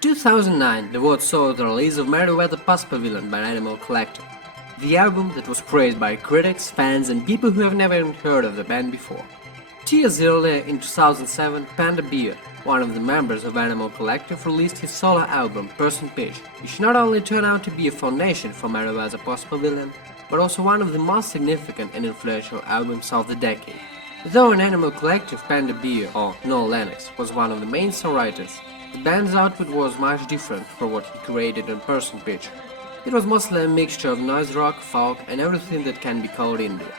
2009, the world saw the release of Merryweather Pavilion by Animal Collective, the album that was praised by critics, fans and people who have never even heard of the band before. 2 years earlier, in 2007, Panda Bear, one of the members of Animal Collective, released his solo album Person Pitch, which not only turned out to be a foundation for Merryweather Pavilion, but also one of the most significant and influential albums of the decade. Though in Animal Collective, Panda Bear, or Noel Lennox, was one of the main songwriters, the band's output was much different from what he created on Person Pitch. It was mostly a mixture of noise rock, folk and everything that can be called indie.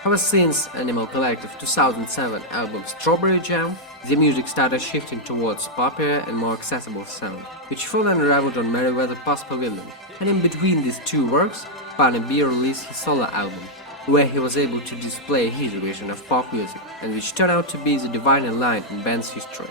However, since Animal Collective 2007 album Strawberry Jam, the music started shifting towards poppier and more accessible sound, which further unraveled on Merryweather Pavilion, and in between these two works, Panda Bear released his solo album, where he was able to display his vision of pop music, and which turned out to be the dividing line in band's history.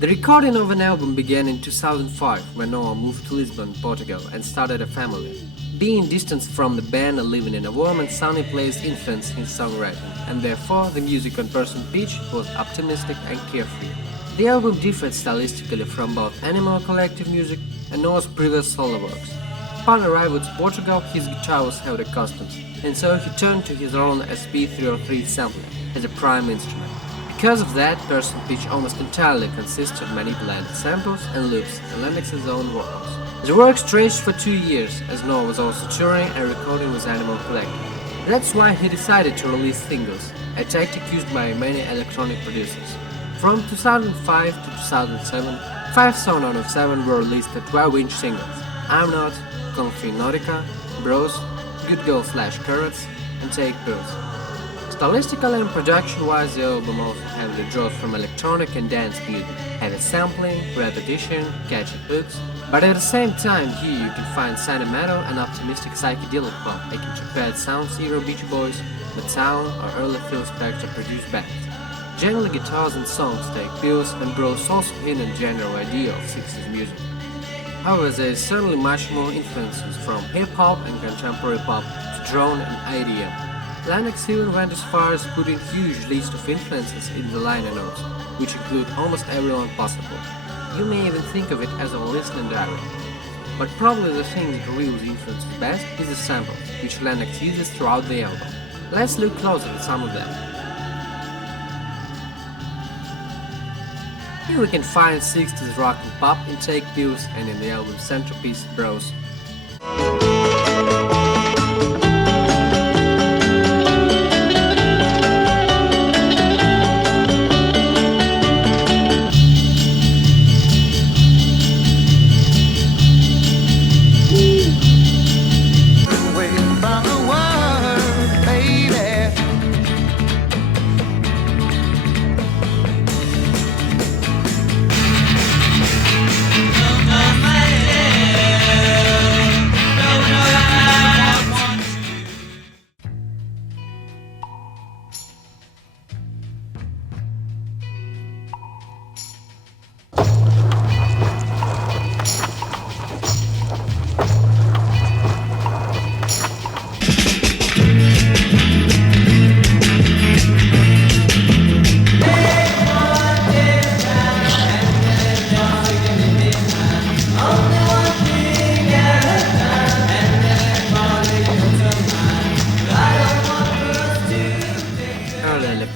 The recording of an album began in 2005 when Noah moved to Lisbon, Portugal and started a family. Being distanced from the band and living in a warm and sunny place influenced his songwriting, and therefore the music on Person Pitch was optimistic and carefree. The album differed stylistically from both Animal Collective music and Noah's previous solo works. Upon arrival to Portugal, his guitar was held accustomed, and so he turned to his own SP303 sampling as a prime instrument. Because of that, Person Pitch almost entirely consists of manipulated samples and loops and Lennox's own vocals. The work stretched for 2 years, as Noah was also touring and recording with Animal Collective. That's why he decided to release singles, a tactic used by many electronic producers. From 2005 to 2007, 5 songs out of 7 were released as 12-inch singles: I'm Not, Comfy Nautica, Bros, Good Girl/Carrots, and Take Pills. Stylistically and production-wise, the album also heavily draws from electronic and dance music, heavy sampling, repetition, catchy hooks, but at the same time here you can find sentimental and optimistic psychedelic pop akin to Pet Sounds era Beach Boys, Metallica or early Phil Spector produced bands. Jangly guitars and songs Take Pills and Bros also hint a general idea of 60s music. However, there is certainly much more influences from hip-hop and contemporary pop to drone and IDM. Lennox even went as far as putting a huge list of influences in the liner notes, which include almost everyone possible. You may even think of it as a listening diary. But probably the thing that reveals influences best is the samples, which Lennox uses throughout the album. Let's look closer at some of them. Here we can find 60s rock and pop in Take Pills and in the album's centerpiece, Bros.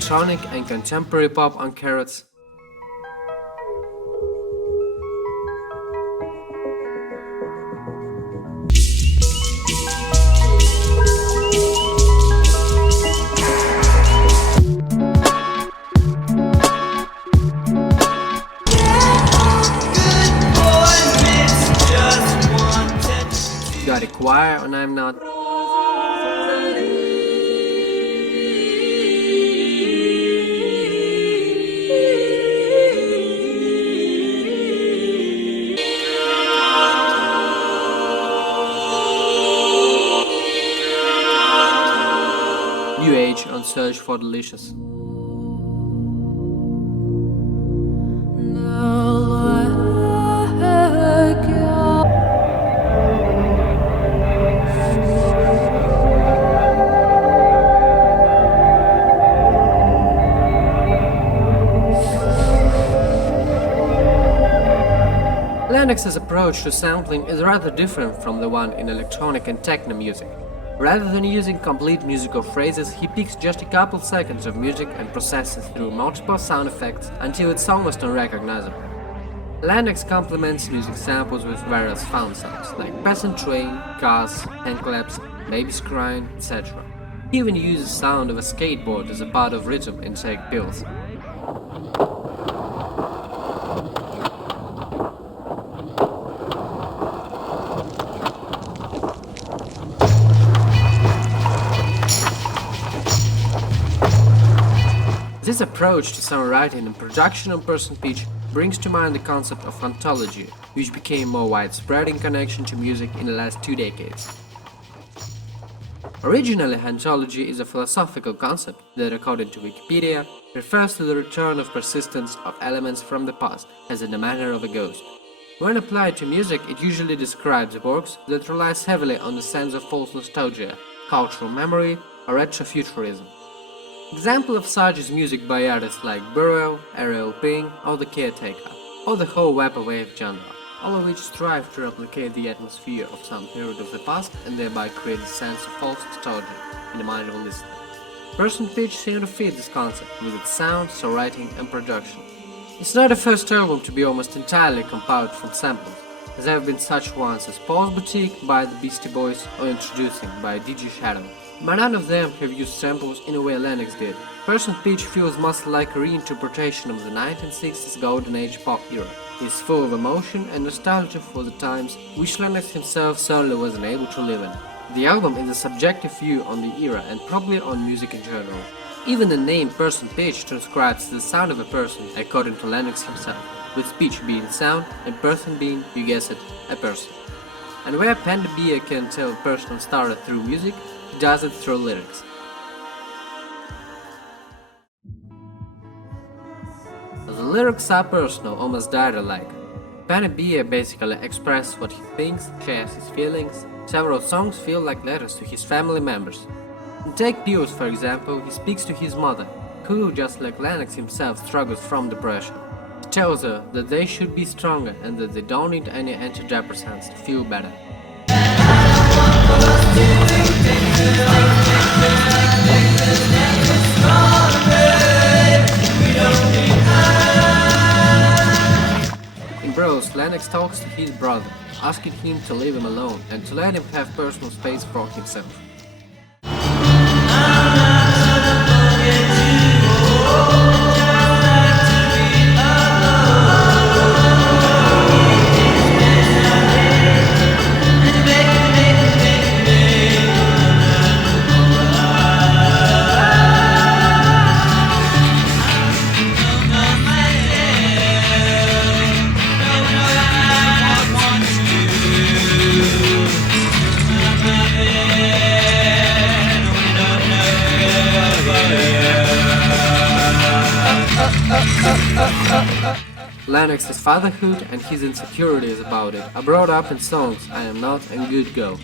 Electronic and contemporary pop on Carrots. Got a choir on I'm Not. On Search for Delicious. Lennox's approach to sampling is rather different from the one in electronic and techno music. Rather than using complete musical phrases, he picks just a couple seconds of music and processes through multiple sound effects until it's almost unrecognizable. Lennox complements music samples with various found sounds, like passing train, cars, hand claps, babies crying, etc. He even uses sound of a skateboard as a part of rhythm in Take Pills. This approach to songwriting and production on Person Pitch brings to mind the concept of Hauntology, which became more widespread in connection to music in the last 2 decades. Originally, hauntology is a philosophical concept that, according to Wikipedia, refers to the return of persistence of elements from the past, as in the manner of a ghost. When applied to music, it usually describes works that relies heavily on the sense of false nostalgia, cultural memory, or retrofuturism. Example of such is music by artists like Burrell, Ariel Pink, or The Caretaker, or the whole vaporwave genre, all of which strive to replicate the atmosphere of some period of the past and thereby create a sense of false nostalgia in the mind of a listener. Person Pitch seemed to fit this concept with its sound, songwriting, and production. It's not the first album to be almost entirely compiled from samples, as there have been such ones as Paul's Boutique by the Beastie Boys or Introducing by DJ Shadow. But none of them have used samples in a way Lennox did. Person Pitch feels much like a reinterpretation of the 1960s golden age pop era. It's full of emotion and nostalgia for the times which Lennox himself certainly wasn't able to live in. The album is a subjective view on the era and probably on music in general. Even the name Person Pitch transcribes the sound of a person, according to Lennox himself, with pitch being sound and person being, you guess it, a person. And where Panda Bear can tell a personal story through music, he does it through lyrics. The lyrics are personal, almost diary-like. Panda Bear basically expresses what he thinks, shares his feelings. Several songs feel like letters to his family members. In Take Pills, for example, he speaks to his mother, who, just like Lennox himself, struggles from depression. He tells her that they should be stronger and that they don't need any antidepressants to feel better. In Bros, Lennox talks to his brother, asking him to leave him alone and to let him have personal space for himself. Lennox's fatherhood and his insecurities about it are brought up in songs I Am Not and Good Go.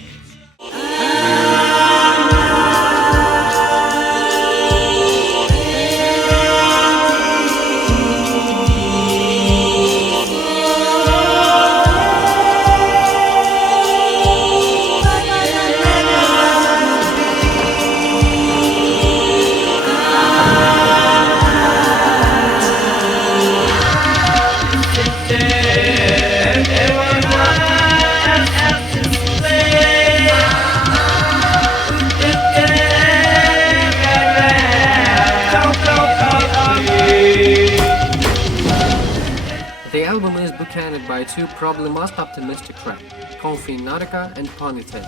The album is bookended by two probably most optimistic tracks, Confi Nautica and Ponytail.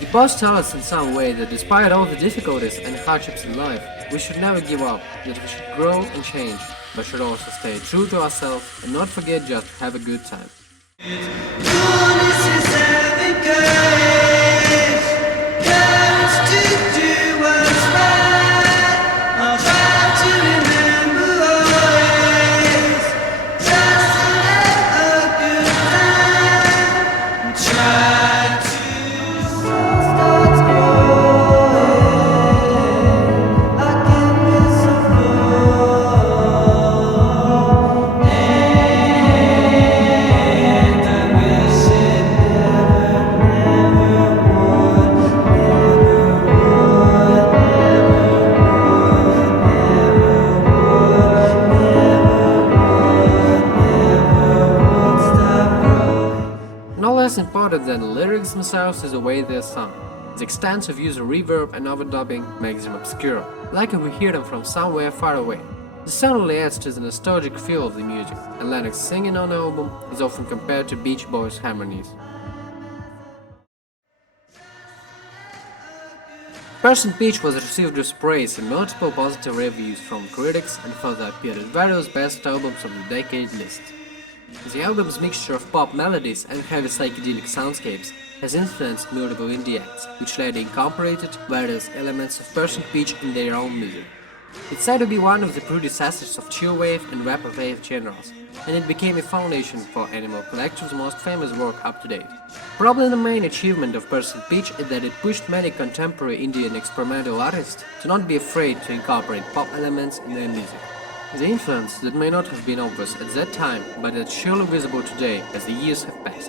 The both tell us in some way that despite all the difficulties and hardships in life, we should never give up, that we should grow and change, but should also stay true to ourselves and not forget just to have a good time. important than the lyrics themselves is the way they're sung. The extensive use of reverb and overdubbing makes them obscure, like if we hear them from somewhere far away. The sound only adds to the nostalgic feel of the music, and Lennox singing on the album is often compared to Beach Boys' harmonies. Person Pitch was received with praise and multiple positive reviews from critics and further appeared in various best albums of the decade lists. The album's mixture of pop melodies and heavy psychedelic soundscapes has influenced multiple indie acts, which later incorporated various elements of Person Pitch in their own music. It's said to be one of the predecessors of chillwave and vaporwave genres, and it became a foundation for Animal Collective's most famous work up to date. Probably the main achievement of Person Pitch is that it pushed many contemporary indie and experimental artists to not be afraid to incorporate pop elements in their music. The influence that may not have been obvious at that time, but that's surely visible today as the years have passed.